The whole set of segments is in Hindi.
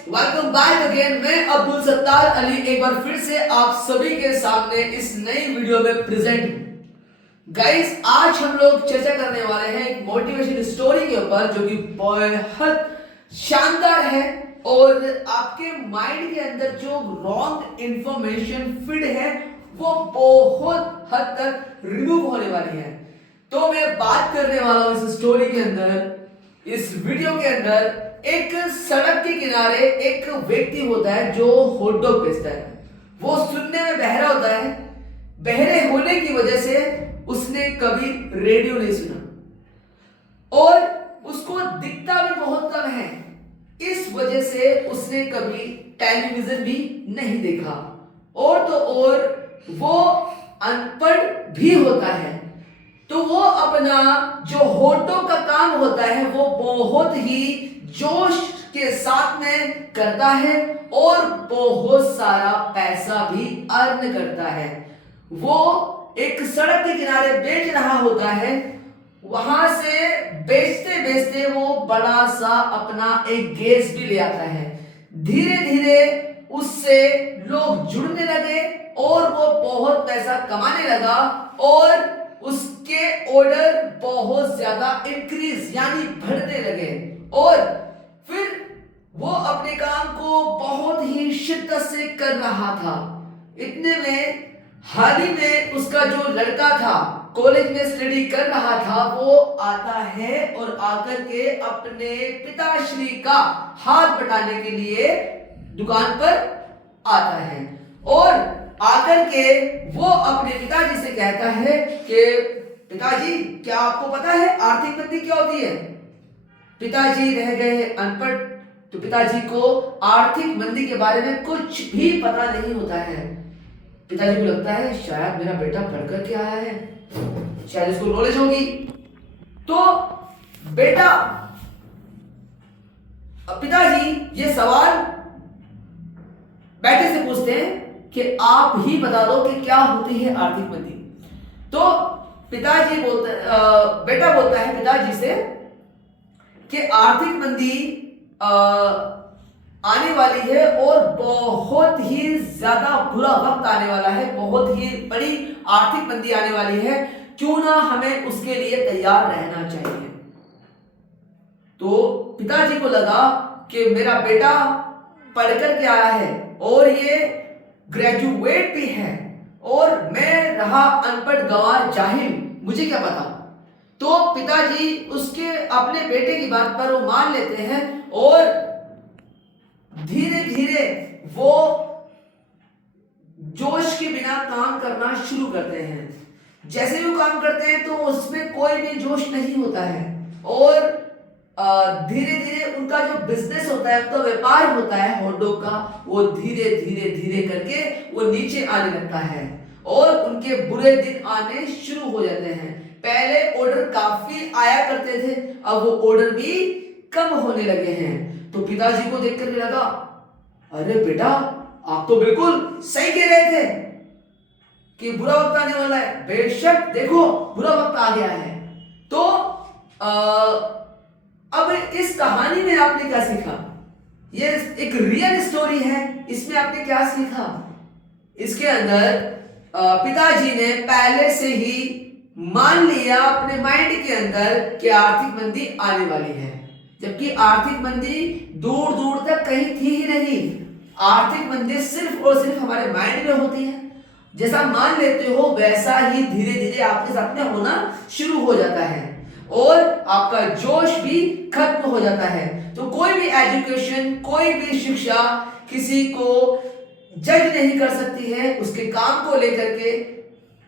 Welcome back again. मैं अब्दुल सत्तार अली एक बार फिर से आप सभी के सामने इस नई वीडियो में प्रेजेंट हूं। गाइस, आज हम लोग चर्चा करने वाले हैं एक मोटिवेशन स्टोरी के ऊपर जो कि बहुत शानदार है और आपके माइंड के अंदर जो रॉन्ग इंफॉर्मेशन फीड है वो बहुत हद तक रिमूव होने वाली है। तो मैं बात करने वाला हूं इस स्टोरी के अंदर, इस वीडियो के अंदर एक सड़क के किनारे एक व्यक्ति होता है जो हॉट डॉग बेचता है। वो सुनने में बहरा होता है। बहरे होने की वजह से उसने कभी रेडियो नहीं सुना और उसको दिखता भी बहुत कम है। इस वजह से उसने कभी टेलीविजन भी नहीं देखा और तो और वो अनपढ़ भी होता है। तो वो अपना जो होटो का काम होता है वो बहुत ही जोश के साथ में करता है और बहुत सारा पैसा भी अर्न करता है। वो एक सड़क के किनारे बेच रहा होता है। वहां से बेचते बेचते वो बड़ा सा अपना एक गैस भी ले आता है। धीरे धीरे उससे लोग जुड़ने लगे और वो बहुत पैसा कमाने लगा और उसके ऑर्डर बहुत ज्यादा इंक्रीज यानी बढ़ने लगे और फिर वो अपने काम को बहुत ही शिद्दत से कर रहा था। इतने में हाल ही में उसका जो लड़का था, कॉलेज में स्टडी कर रहा था, वो आता है और आकर के अपने पिताश्री का हाथ बटाने के लिए दुकान पर आता है और आकर के वो अपने पिताजी से कहता है कि पिताजी, क्या आपको पता है आर्थिक मंदी क्या होती है? पिताजी रह गए अनपढ़, तो पिताजी को आर्थिक मंदी के बारे में कुछ भी पता नहीं होता है। पिताजी को लगता है शायद मेरा बेटा पढ़ कर के आया है, शायद इसको नॉलेज होगी। तो बेटा, पिताजी ये सवाल बेटे से पूछते हैं कि आप ही बता दो कि क्या होती है आर्थिक मंदी। तो पिताजी बेटा बोलता है पिताजी से कि आर्थिक मंदी आने वाली है और बहुत ही ज्यादा बुरा वक्त आने वाला है, बहुत ही बड़ी आर्थिक मंदी आने वाली है, क्यों ना हमें उसके लिए तैयार रहना चाहिए। तो पिताजी को लगा कि मेरा बेटा पढ़ कर के आया है और ये ग्रेजुएट भी है और मैं रहा अनपढ़ गंवार जाहिल, मुझे क्या पता। तो पिताजी उसके अपने बेटे की बात पर वो मान लेते हैं और धीरे धीरे वो जोश के बिना काम करना शुरू करते हैं। जैसे ही वो काम करते हैं तो उसमें कोई भी जोश नहीं होता है और धीरे धीरे उनका जो बिजनेस होता है, उनका व्यापार होता है हॉट डॉग का, वो धीरे धीरे धीरे करके वो नीचे आने लगता है और उनके बुरे दिन आने शुरू हो जाते हैं। पहले ऑर्डर काफी आया करते थे, अब वो ऑर्डर भी कम होने लगे हैं। तो पिताजी को देख कर लगा, अरे बेटा, आप तो बिल्कुल सही कह रहे थे कि बुरा वक्त आने वाला है। बेशक देखो बुरा वक्त आ गया है। तो अब इस कहानी में आपने क्या सीखा? ये एक रियल स्टोरी है, इसमें आपने क्या सीखा? इसके अंदर पिताजी ने पहले से ही मान लिया अपने माइंड के अंदर कि आर्थिक मंदी आने वाली है, जबकि आर्थिक मंदी दूर दूर तक कहीं थी ही नहीं। आर्थिक मंदी सिर्फ और सिर्फ हमारे माइंड में होती है। जैसा मान लेते हो वैसा ही धीरे धीरे आपके साथ में होना शुरू हो जाता है और आपका जोश भी खत्म हो जाता है। तो कोई भी एजुकेशन, कोई भी शिक्षा किसी को जज नहीं कर सकती है उसके काम को लेकर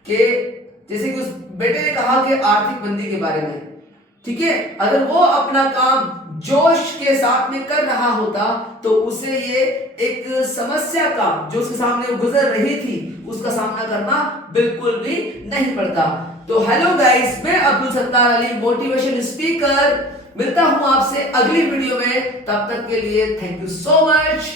के जैसे कि उस बेटे ने कहा कि आर्थिक मंदी के बारे में, ठीक है, अगर वो अपना काम जोश के साथ में कर रहा होता तो उसे ये एक समस्या का जो उसके सामने गुजर रही थी उसका सामना करना बिल्कुल भी नहीं पड़ता। तो हेलो गाइस, मैं अब्दुल सत्तार अली मोटिवेशन स्पीकर, मिलता हूं आपसे अगली वीडियो में। तब तक के लिए थैंक यू सो मच।